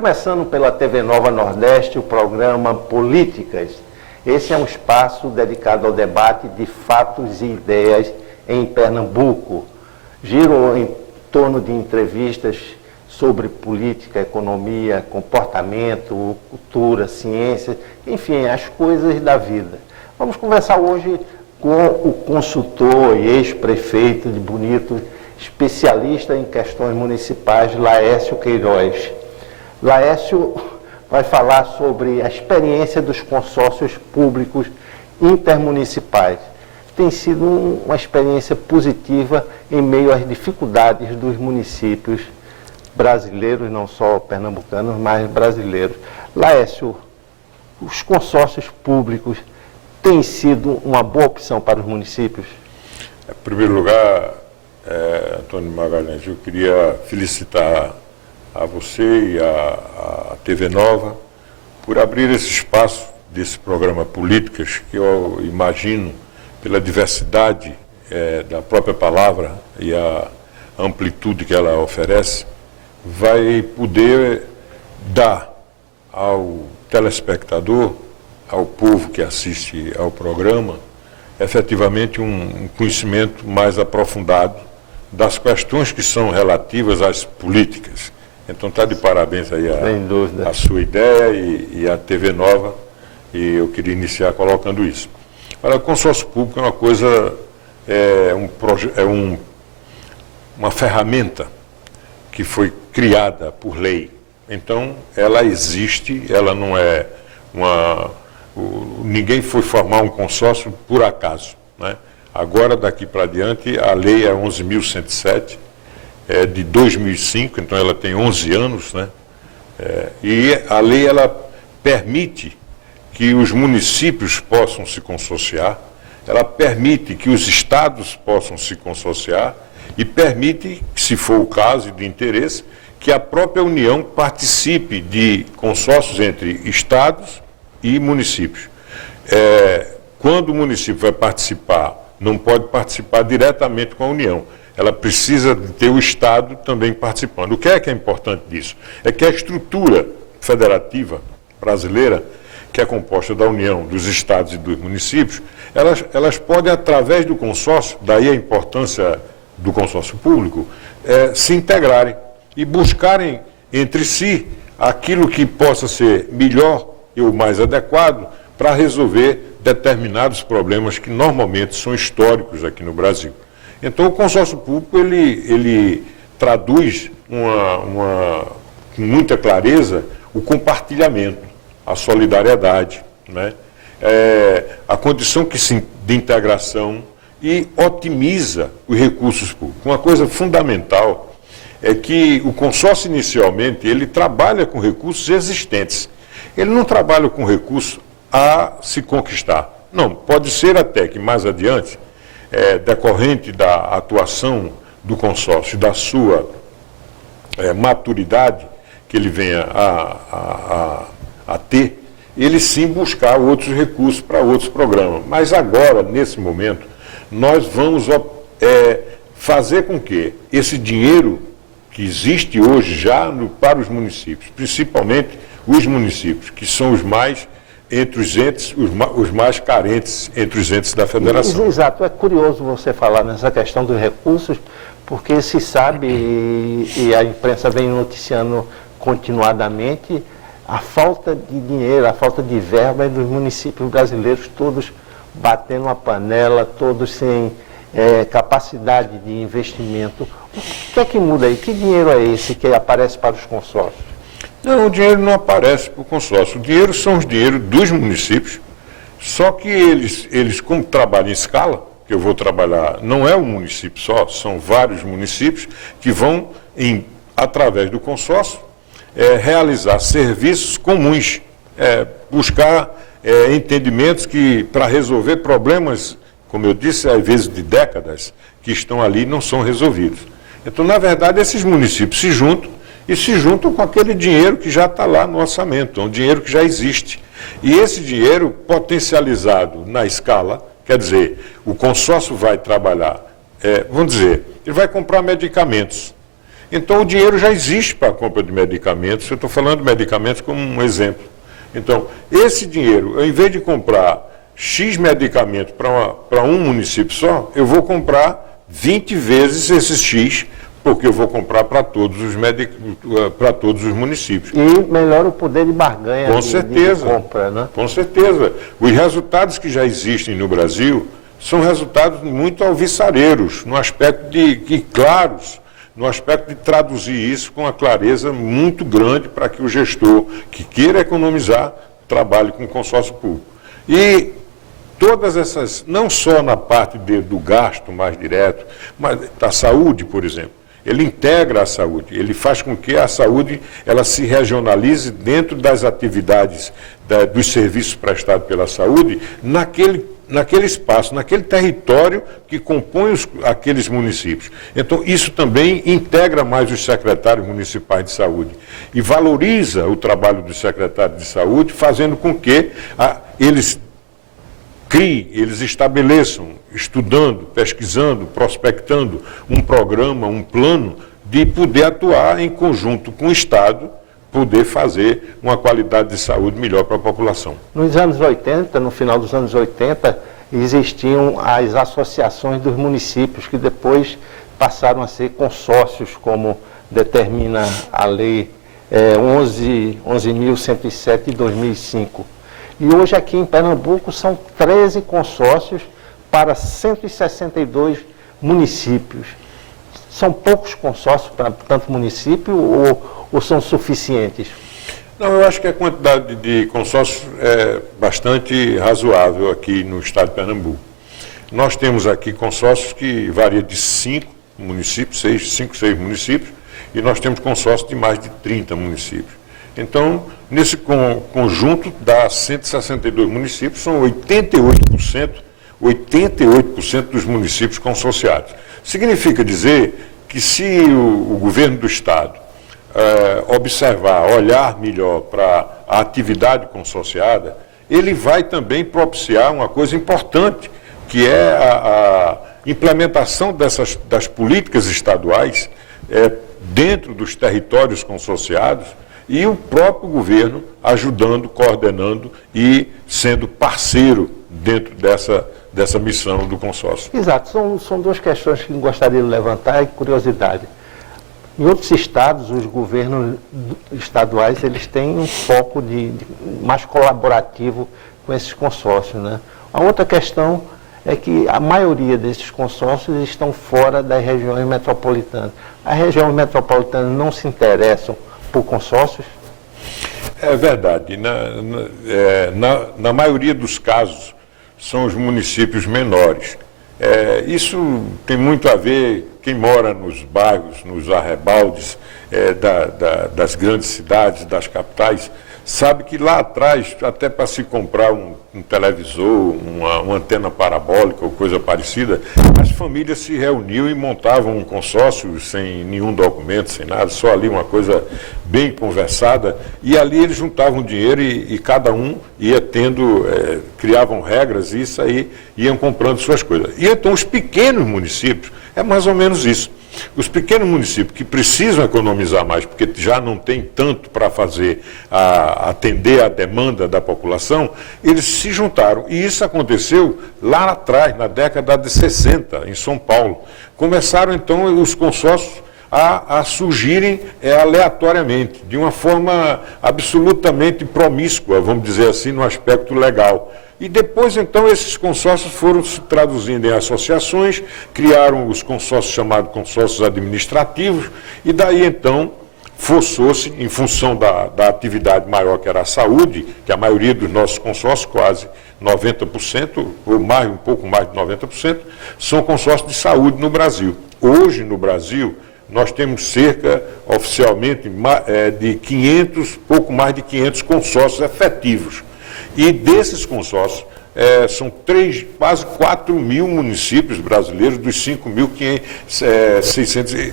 começando pela TV Nova Nordeste o programa Políticas. Esse é um espaço dedicado ao debate de fatos e ideias em Pernambuco. Giro em torno de entrevistas sobre política, economia, comportamento, cultura, ciência, enfim, as coisas da vida. Vamos conversar hoje com o consultor e ex-prefeito de Bonito, especialista em questões municipais, Laércio Queiroz. Laércio vai falar sobre a experiência dos consórcios públicos intermunicipais. Tem sido uma experiência positiva em meio às dificuldades dos municípios brasileiros, não só pernambucanos, mas brasileiros. Laércio, os consórcios públicos têm sido uma boa opção para os municípios? Em primeiro lugar, Antônio Magalhães, eu queria felicitar a você e a TV Nova por abrir esse espaço desse programa Políticas, que eu imagino, pela diversidade da própria palavra e a amplitude que ela oferece, vai poder dar ao telespectador, ao povo que assiste ao programa, efetivamente um conhecimento mais aprofundado das questões que são relativas às políticas. Então está de parabéns aí a sua ideia e a TV Nova, e eu queria iniciar colocando isso. Olha, o consórcio público é uma coisa, uma ferramenta que foi criada por lei. Então, ela existe, ela não é ninguém foi formar um consórcio por acaso, né? Agora, daqui para diante, a lei é 11.107, de 2005, então ela tem 11 anos, né? E a lei, ela permite que os municípios possam se consorciar, ela permite que os estados possam se consorciar e permite, se for o caso e de interesse, que a própria União participe de consórcios entre estados e municípios. Quando o município vai participar, não pode participar diretamente com a União. Ela precisa ter o Estado também participando. O que é importante disso? É que a estrutura federativa brasileira, que é composta da União, dos Estados e dos municípios, elas podem, através do consórcio, daí a importância do consórcio público, se integrarem e buscarem entre si aquilo que possa ser melhor e o mais adequado para resolver determinados problemas que normalmente são históricos aqui no Brasil. Então, o consórcio público, ele traduz com muita clareza o compartilhamento, a solidariedade, né? A condição de integração e otimiza os recursos públicos. Uma coisa fundamental é que o consórcio, inicialmente, ele trabalha com recursos existentes. Ele não trabalha com recursos a se conquistar. Não, pode ser até que mais adiante, decorrente da atuação do consórcio, da sua maturidade, que ele venha a ter, ele sim buscar outros recursos para outros programas. Mas agora, nesse momento, nós vamos fazer com que esse dinheiro que existe hoje já para os municípios, principalmente os municípios, que são os mais, entre os entes, os mais carentes entre os entes da federação. Exato, é curioso você falar nessa questão dos recursos, porque se sabe, e a imprensa vem noticiando continuadamente, a falta de dinheiro, a falta de verba dos municípios brasileiros, todos batendo a panela, todos sem capacidade de investimento. O que é que muda aí? Que dinheiro é esse que aparece para os consórcios? Não, o dinheiro não aparece para o consórcio. O dinheiro são os dinheiros dos municípios, só que eles como trabalham em escala, que eu vou trabalhar, não é um município só, são vários municípios que vão, através do consórcio, realizar serviços comuns, buscar entendimentos para resolver problemas, como eu disse, às vezes de décadas, que estão ali e não são resolvidos. Então, na verdade, esses municípios se juntam com aquele dinheiro que já está lá no orçamento, é um dinheiro que já existe. E esse dinheiro potencializado na escala, quer dizer, o consórcio vai trabalhar, vamos dizer, ele vai comprar medicamentos. Então o dinheiro já existe para a compra de medicamentos, eu estou falando de medicamentos como um exemplo. Então, esse dinheiro, ao invés de comprar X medicamentos para um município só, eu vou comprar 20 vezes esses X, porque eu vou comprar para todos os municípios. E melhora o poder de barganha com certeza, de compra, né? Com certeza. Os resultados que já existem no Brasil são resultados muito alvissareiros, no aspecto claros, no aspecto de traduzir isso com uma clareza muito grande para que o gestor que queira economizar trabalhe com consórcio público. E todas essas, não só na parte do gasto mais direto, mas da saúde, por exemplo, ele integra a saúde, ele faz com que a saúde ela se regionalize dentro das atividades dos serviços prestados pela saúde, naquele espaço, naquele território que compõe aqueles municípios. Então, isso também integra mais os secretários municipais de saúde e valoriza o trabalho dos secretários de saúde, fazendo com que eles estabeleçam, estudando, pesquisando, prospectando um programa, um plano de poder atuar em conjunto com o Estado, poder fazer uma qualidade de saúde melhor para a população. Nos anos 80, no final dos anos 80, existiam as associações dos municípios, que depois passaram a ser consórcios, como determina a lei 11.107 de 2005. E hoje aqui em Pernambuco são 13 consórcios para 162 municípios. São poucos consórcios para tanto município ou são suficientes? Não, eu acho que a quantidade de consórcios é bastante razoável aqui no estado de Pernambuco. Nós temos aqui consórcios que variam de 5 municípios, 6 municípios, e nós temos consórcios de mais de 30 municípios. Então, nesse conjunto, dá 162 municípios, são 88% dos municípios consorciados. Significa dizer que se o governo do Estado observar, olhar melhor para a atividade consorciada, ele vai também propiciar uma coisa importante, que é a implementação das políticas estaduais dentro dos territórios consorciados, e o próprio governo ajudando, coordenando e sendo parceiro dentro dessa missão do consórcio. Exato, são duas questões que eu gostaria de levantar e curiosidade. Em outros estados, os governos estaduais eles têm um foco mais colaborativo com esses consórcios, né? A outra questão é que a maioria desses consórcios estão fora das regiões metropolitanas. As regiões metropolitanas não se interessam por consórcios? É verdade. Na maioria dos casos, são os municípios menores. Isso tem muito a ver, quem mora nos bairros, nos arrebaldes das grandes cidades, das capitais, sabe que lá atrás, até para se comprar um televisor, uma antena parabólica ou coisa parecida, as famílias se reuniam e montavam um consórcio sem nenhum documento, sem nada, só ali uma coisa bem conversada, e ali eles juntavam dinheiro e cada um ia criavam regras e isso aí iam comprando suas coisas. E então os pequenos municípios, é mais ou menos isso. Os pequenos municípios que precisam economizar mais, porque já não tem tanto para atender a demanda da população, eles se juntaram. E isso aconteceu lá atrás, na década de 60, em São Paulo. Começaram, então, os consórcios a surgirem aleatoriamente, de uma forma absolutamente promíscua, vamos dizer assim, no aspecto legal. E depois, então, esses consórcios foram se traduzindo em associações, criaram os consórcios chamados consórcios administrativos, e daí, então, forçou-se, em função da atividade maior que era a saúde, que a maioria dos nossos consórcios, quase 90%, ou um pouco mais de 90%, são consórcios de saúde no Brasil. Hoje, no Brasil, nós temos cerca, oficialmente, de 500, pouco mais de 500 consórcios efetivos. E desses consórcios, são quase 4 mil municípios brasileiros, dos 5.600,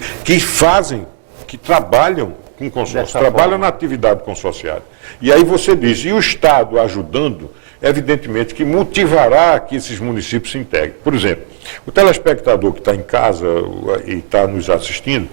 que trabalham com consórcio, trabalham na atividade consorciada. E aí você diz, e o Estado ajudando, evidentemente que motivará que esses municípios se integrem. Por exemplo, o telespectador que está em casa e está nos assistindo,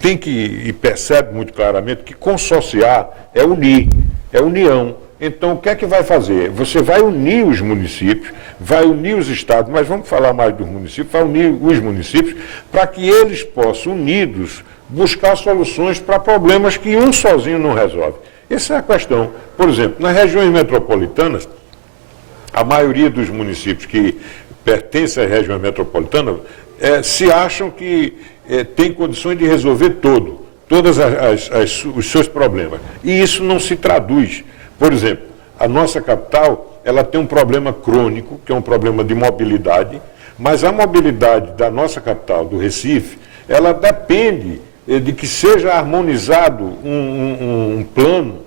tem que, e percebe muito claramente, que consorciar é unir, é união. Então, o que é que vai fazer? Você vai unir os municípios, vai unir os estados, mas vamos falar mais dos municípios, vai unir os municípios para que eles possam, unidos, buscar soluções para problemas que um sozinho não resolve. Essa é a questão. Por exemplo, nas regiões metropolitanas, a maioria dos municípios que pertencem à região metropolitana se acham que tem condições de resolver todos os seus problemas. E isso não se traduz. Por exemplo, a nossa capital, ela tem um problema crônico, que é um problema de mobilidade, mas a mobilidade da nossa capital, do Recife, ela depende de que seja harmonizado um plano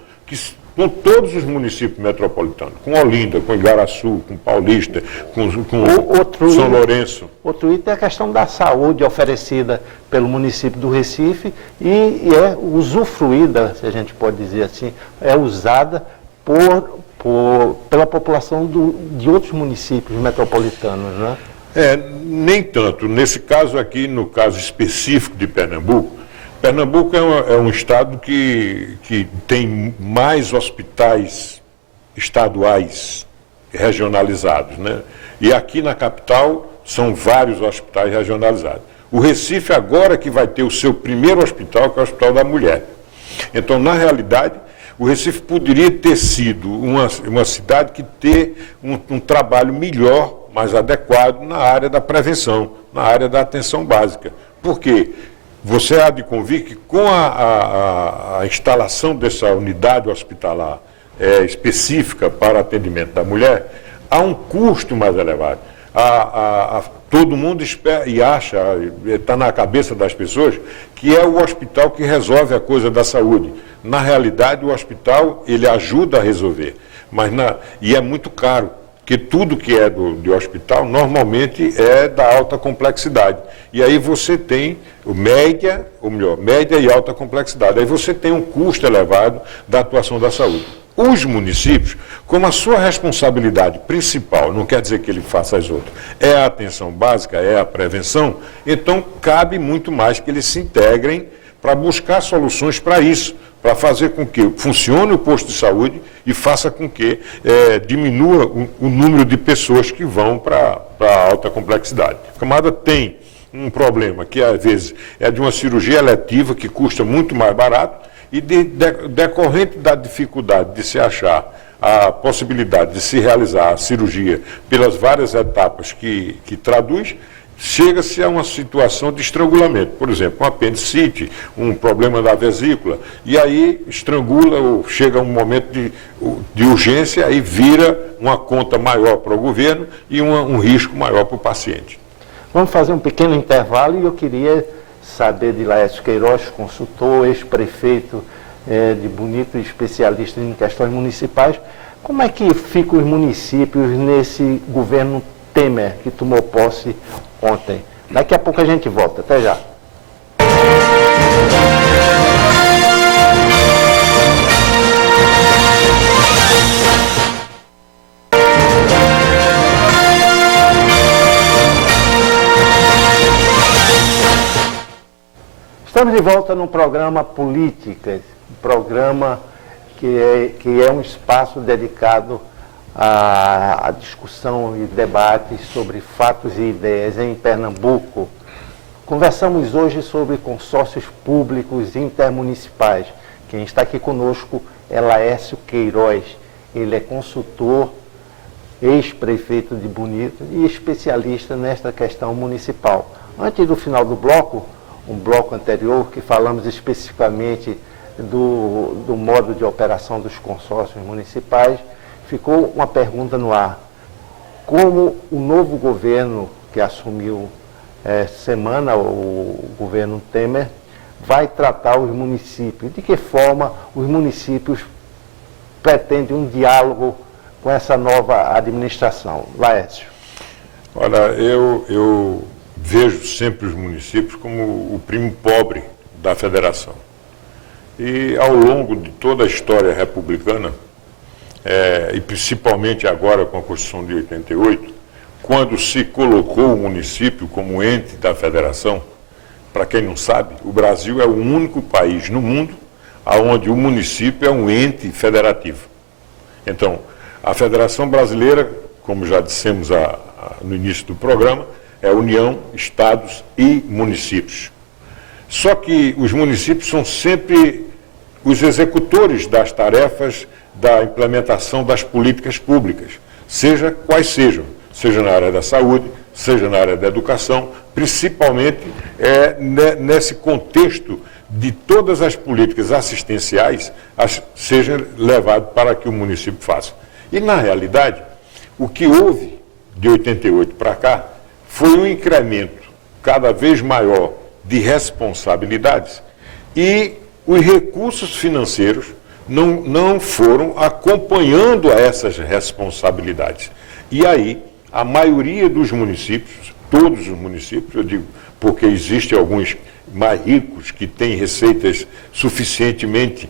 com todos os municípios metropolitanos, com Olinda, com Igaraçu, com Paulista, com São Lourenço. Outro item é a questão da saúde oferecida pelo município do Recife e é usufruída, se a gente pode dizer assim, é usada pela população de outros municípios metropolitanos, né? Nem tanto. Nesse caso aqui, no caso específico de Pernambuco, Pernambuco é um estado que tem mais hospitais estaduais regionalizados, né? E aqui na capital são vários hospitais regionalizados. O Recife agora que vai ter o seu primeiro hospital, que é o Hospital da Mulher. Então, na realidade, o Recife poderia ter sido uma cidade que ter um trabalho melhor, mais adequado na área da prevenção, na área da atenção básica. Por quê? Você há de convir que com a instalação dessa unidade hospitalar específica para atendimento da mulher, há um custo mais elevado. Todo mundo espera e acha, está na cabeça das pessoas, que é o hospital que resolve a coisa da saúde. Na realidade, o hospital, ele ajuda a resolver, e é muito caro, porque tudo que é de hospital, normalmente é da alta complexidade. E aí você tem média e alta complexidade. Aí você tem um custo elevado da atuação da saúde. Os municípios, como a sua responsabilidade principal, não quer dizer que ele faça as outras, é a atenção básica, é a prevenção, então cabe muito mais que eles se integrem para buscar soluções para isso, para fazer com que funcione o posto de saúde e faça com que diminua o número de pessoas que vão para a alta complexidade. A camada tem um problema que, às vezes, é de uma cirurgia eletiva que custa muito mais barato e decorrente da dificuldade de se achar a possibilidade de se realizar a cirurgia pelas várias etapas que traduz, chega-se a uma situação de estrangulamento. Por exemplo, um apendicite, um problema da vesícula, e aí estrangula ou chega um momento de urgência e vira uma conta maior para o governo e um risco maior para o paciente. Vamos fazer um pequeno intervalo e eu queria saber de Laércio Queiroz, consultor, ex-prefeito de Bonito e especialista em questões municipais, como é que ficam os municípios nesse governo Temer, que tomou posse ontem? Daqui a pouco a gente volta. Até já. Estamos de volta no programa Políticas, um programa que é um espaço dedicado à discussão e debates sobre fatos e ideias em Pernambuco. Conversamos hoje sobre consórcios públicos intermunicipais. Quem está aqui conosco é Laércio Queiroz. Ele é consultor, ex-prefeito de Bonito e especialista nesta questão municipal. Antes do final do bloco, um bloco anterior, que falamos especificamente do modo de operação dos consórcios municipais, ficou uma pergunta no ar. Como o novo governo que assumiu essa semana, o governo Temer, vai tratar os municípios? De que forma os municípios pretendem um diálogo com essa nova administração? Laércio. Olha, eu vejo sempre os municípios como o primo pobre da federação. E ao longo de toda a história republicana, e principalmente agora com a Constituição de 88, quando se colocou o município como ente da federação. Para quem não sabe, o Brasil é o único país no mundo onde o município é um ente federativo. Então, a Federação Brasileira, como já dissemos no início do programa, é União, Estados e Municípios. Só que os municípios são sempre os executores das tarefas da implementação das políticas públicas, seja quais sejam, seja na área da saúde, seja na área da educação, principalmente nesse contexto de todas as políticas assistenciais seja levado para que o município faça. E, na realidade, o que houve de 88 para cá foi um incremento cada vez maior de responsabilidades e os recursos financeiros não foram acompanhando a essas responsabilidades. E aí, a maioria dos municípios, todos os municípios, eu digo porque existem alguns mais ricos que têm receitas suficientemente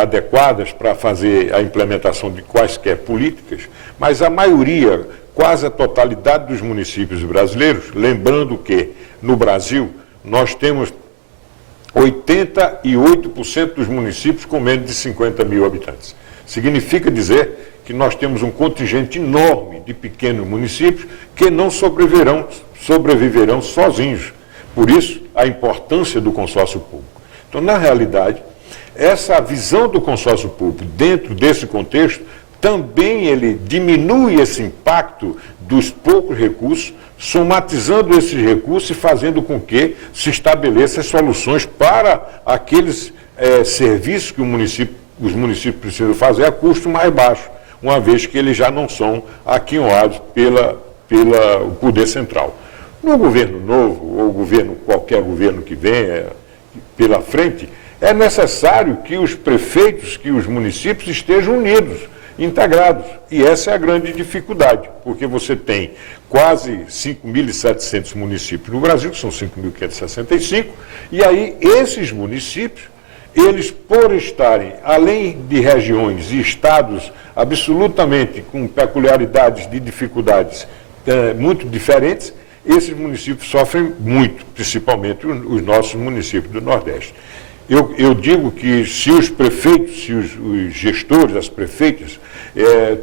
adequadas para fazer a implementação de quaisquer políticas, mas a maioria, quase a totalidade dos municípios brasileiros, lembrando que no Brasil nós temos 88% dos municípios com menos de 50 mil habitantes. Significa dizer que nós temos um contingente enorme de pequenos municípios que não sobreviverão sozinhos. Por isso, a importância do consórcio público. Então, na realidade, essa visão do consórcio público dentro desse contexto, também ele diminui esse impacto dos poucos recursos, somatizando esses recursos e fazendo com que se estabeleçam soluções para aqueles serviços que os municípios precisam fazer a custo mais baixo, uma vez que eles já não são aquinhoados pelo poder central. No governo novo, ou qualquer governo que venha pela frente, é necessário que os prefeitos, que os municípios estejam unidos, integrados. E essa é a grande dificuldade, porque você tem quase 5.700 municípios no Brasil, que são 5.565, e aí esses municípios, eles, por estarem, além de regiões e estados absolutamente com peculiaridades de dificuldades muito diferentes, esses municípios sofrem muito, principalmente os nossos municípios do Nordeste. Eu digo que se os prefeitos, se os gestores, as prefeitas,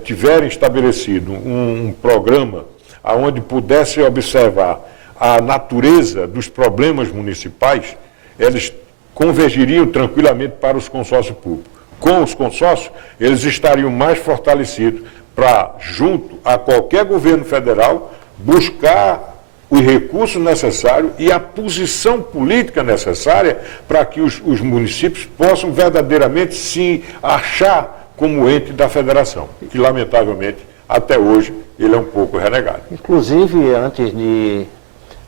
tiverem estabelecido um programa onde pudessem observar a natureza dos problemas municipais, eles convergiriam tranquilamente para os consórcios públicos. Com os consórcios, eles estariam mais fortalecidos para, junto a qualquer governo federal, buscar os recursos necessários e a posição política necessária para que os municípios possam verdadeiramente se achar como ente da federação, que lamentavelmente até hoje ele é um pouco renegado. Inclusive, antes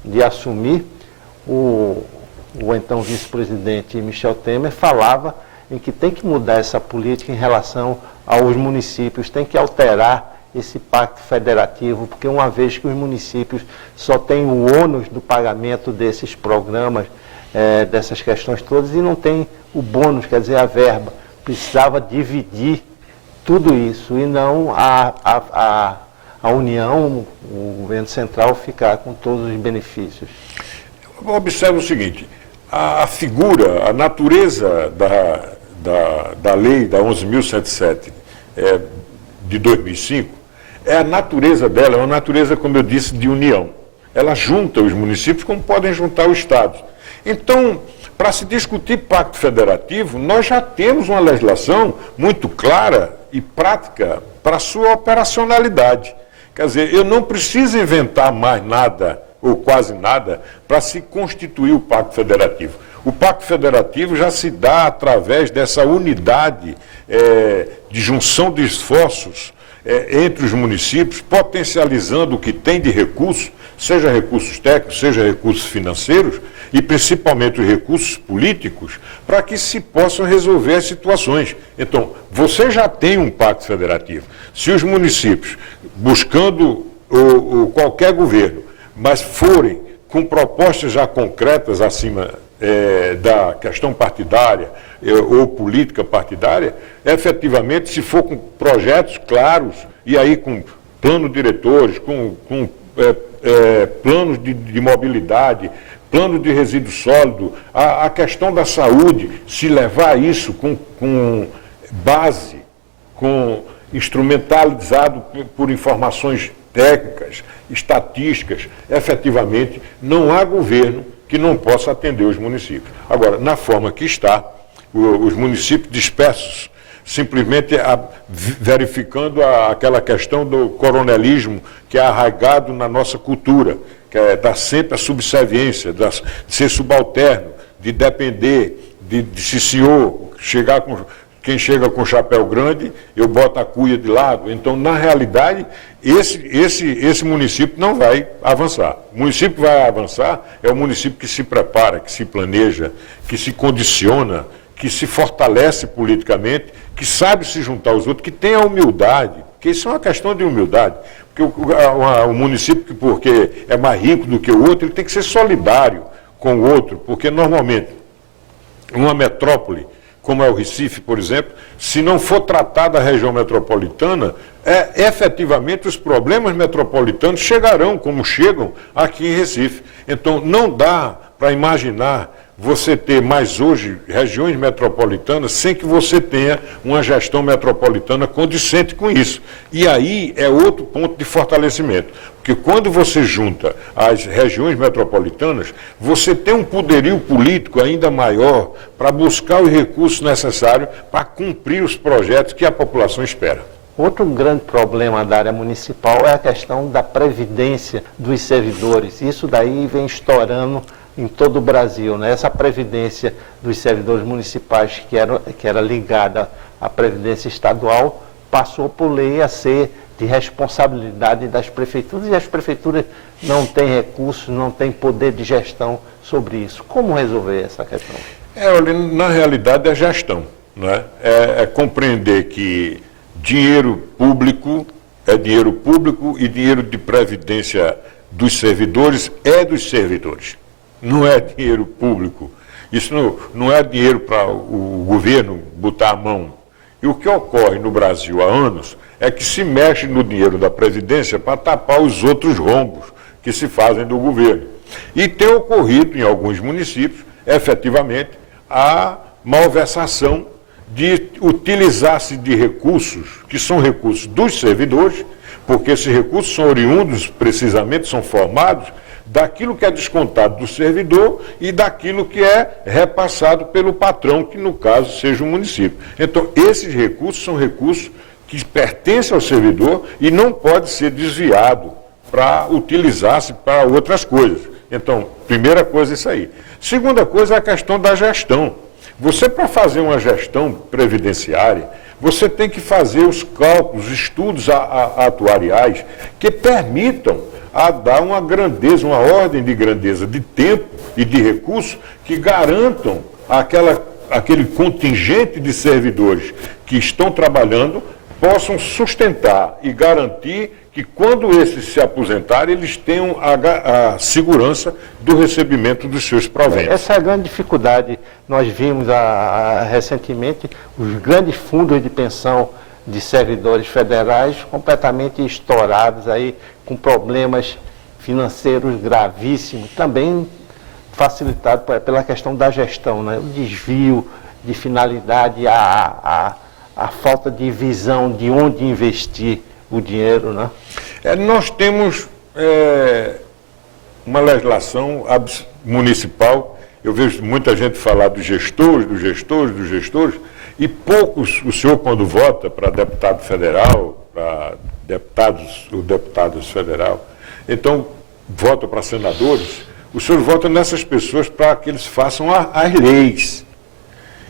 de assumir, o então vice-presidente Michel Temer falava em que tem que mudar essa política em relação aos municípios, tem que alterar esse pacto federativo, porque uma vez que os municípios só têm o ônus do pagamento desses programas, dessas questões todas, e não tem o bônus, quer dizer, a verba. Precisava dividir tudo isso e não a União, o governo central, ficar com todos os benefícios. Observe o seguinte, a figura, a natureza da lei da 11.107 de 2005, a natureza dela é uma natureza, como eu disse, de união. Ela junta os municípios como podem juntar os estados. Então, para se discutir pacto federativo, nós já temos uma legislação muito clara e prática para a sua operacionalidade. Quer dizer, eu não preciso inventar mais nada, ou quase nada, para se constituir o pacto federativo. O pacto federativo já se dá através dessa unidade de junção de esforços entre os municípios, potencializando o que tem de recursos, seja recursos técnicos, seja recursos financeiros, e principalmente os recursos políticos, para que se possam resolver as situações. Então, você já tem um pacto federativo. Se os municípios, buscando qualquer governo, mas forem com propostas já concretas acima da questão partidária ou política partidária, efetivamente, se for com projetos claros, e aí com plano diretores, com planos de mobilidade, plano de resíduo sólido, a questão da saúde, se levar isso com base, com instrumentalizado por informações técnicas, estatísticas, efetivamente, não há governo que não possa atender os municípios. Agora, na forma que está, os municípios dispersos, simplesmente verificando aquela questão do coronelismo que é arraigado na nossa cultura, que é dar sempre a subserviência, de ser subalterno, de depender, de se senhor, quem chega com chapéu grande, eu boto a cuia de lado. Então, na realidade, esse município não vai avançar. O município que vai avançar é o município que se prepara, que se planeja, que se condiciona, que se fortalece politicamente, que sabe se juntar aos outros, que tem a humildade, porque isso é uma questão de humildade. Porque o município, porque é mais rico do que o outro, ele tem que ser solidário com o outro, porque normalmente uma metrópole, como é o Recife, por exemplo, se não for tratada a região metropolitana, efetivamente os problemas metropolitanos chegarão, como chegam aqui em Recife. Então, não dá para imaginar você ter mais hoje regiões metropolitanas sem que você tenha uma gestão metropolitana condicente com isso. E aí é outro ponto de fortalecimento, porque quando você junta as regiões metropolitanas, você tem um poderio político ainda maior para buscar os recursos necessários para cumprir os projetos que a população espera. Outro grande problema da área municipal é a questão da previdência dos servidores. Isso daí vem estourando em todo o Brasil, né? Essa previdência dos servidores municipais, que era ligada à previdência estadual, passou por lei a ser de responsabilidade das prefeituras, e as prefeituras não têm recursos, não têm poder de gestão sobre isso. Como resolver essa questão? Olha, na realidade é gestão, né? É compreender que dinheiro público é dinheiro público e dinheiro de previdência dos servidores é dos servidores. Não é dinheiro público. Isso não é dinheiro para o governo botar a mão. E o que ocorre no Brasil há anos é que se mexe no dinheiro da Previdência para tapar os outros rombos que se fazem do governo. E tem ocorrido em alguns municípios, efetivamente, a malversação de utilizar-se de recursos, que são recursos dos servidores, porque esses recursos são oriundos, precisamente, são formados daquilo que é descontado do servidor e daquilo que é repassado pelo patrão, que no caso seja o município. Então, esses recursos são recursos que pertencem ao servidor e não pode ser desviado para utilizar-se para outras coisas. Então, primeira coisa é isso aí. Segunda coisa é a questão da gestão. Você, para fazer uma gestão previdenciária, você tem que fazer os cálculos, estudos atuariais que permitam dar uma grandeza, uma ordem de grandeza de tempo e de recursos que garantam aquele contingente de servidores que estão trabalhando possam sustentar e garantir que quando esses se aposentarem, eles tenham a segurança do recebimento dos seus proventos. Essa é a grande dificuldade. Nós vimos recentemente os grandes fundos de pensão de servidores federais completamente estourados aí, com problemas financeiros gravíssimos, também facilitado pela questão da gestão, né? O desvio de finalidade, a falta de visão de onde investir o dinheiro, né? Nós temos uma legislação municipal, eu vejo muita gente falar dos gestores, e poucos, o senhor quando vota para deputado federal, para deputados federal, então vota para senadores, o senhor vota nessas pessoas para que eles façam as leis.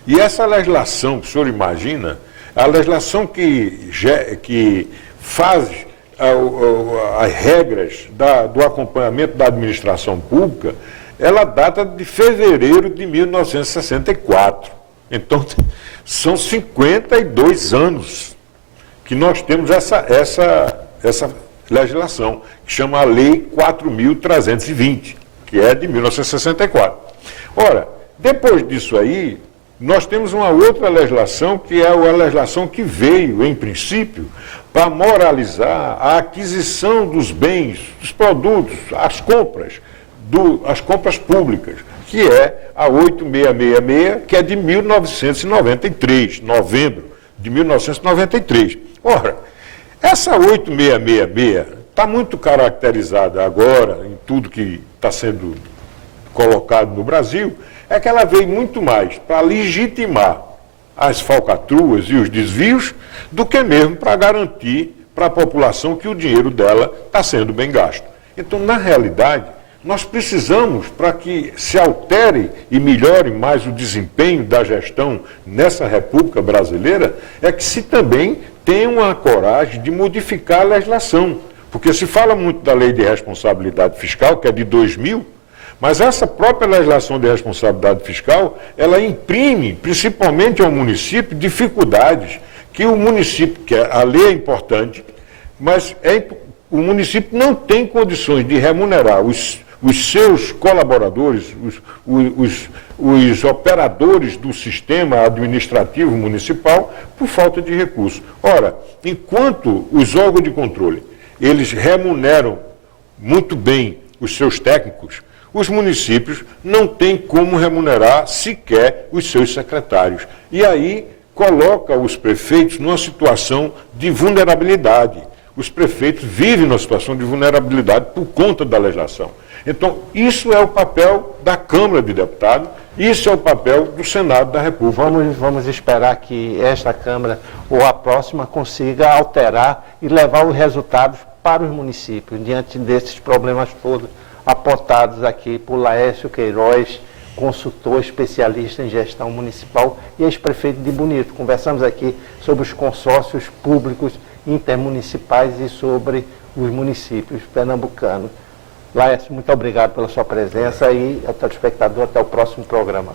E essa legislação, que o senhor imagina, a legislação que faz as regras do acompanhamento da administração pública, ela data de fevereiro de 1964. Então, são 52 anos que nós temos essa legislação, que chama a Lei 4.320, que é de 1964. Ora, depois disso aí, nós temos uma outra legislação, que é a legislação que veio, em princípio, para moralizar a aquisição dos bens, dos produtos, as compras públicas, que é a 8666, que é de 1993, novembro de 1993. Ora, essa 8666 está muito caracterizada agora em tudo que está sendo colocado no Brasil, é que ela veio muito mais para legitimar as falcatruas e os desvios do que mesmo para garantir para a população que o dinheiro dela está sendo bem gasto. Então, na realidade, nós precisamos, para que se altere e melhore mais o desempenho da gestão nessa República Brasileira, é que se também tenham a coragem de modificar a legislação. Porque se fala muito da Lei de Responsabilidade Fiscal, que é de 2000, mas essa própria legislação de responsabilidade fiscal, ela imprime, principalmente ao município, dificuldades que o município, que a lei é importante, mas o município não tem condições de remunerar os seus colaboradores, os operadores do sistema administrativo municipal, por falta de recursos. Ora, enquanto os órgãos de controle, eles remuneram muito bem os seus técnicos, os municípios não têm como remunerar sequer os seus secretários. E aí coloca os prefeitos numa situação de vulnerabilidade. Os prefeitos vivem numa situação de vulnerabilidade por conta da legislação. Então, isso é o papel da Câmara de Deputados, isso é o papel do Senado da República. Vamos esperar que esta Câmara ou a próxima consiga alterar e levar os resultados para os municípios, diante desses problemas todos apontados aqui por Laércio Queiroz, consultor especialista em gestão municipal e ex-prefeito de Bonito. Conversamos aqui sobre os consórcios públicos intermunicipais e sobre os municípios pernambucanos. Laércio, muito obrigado pela sua presença e ao telespectador, até o próximo programa.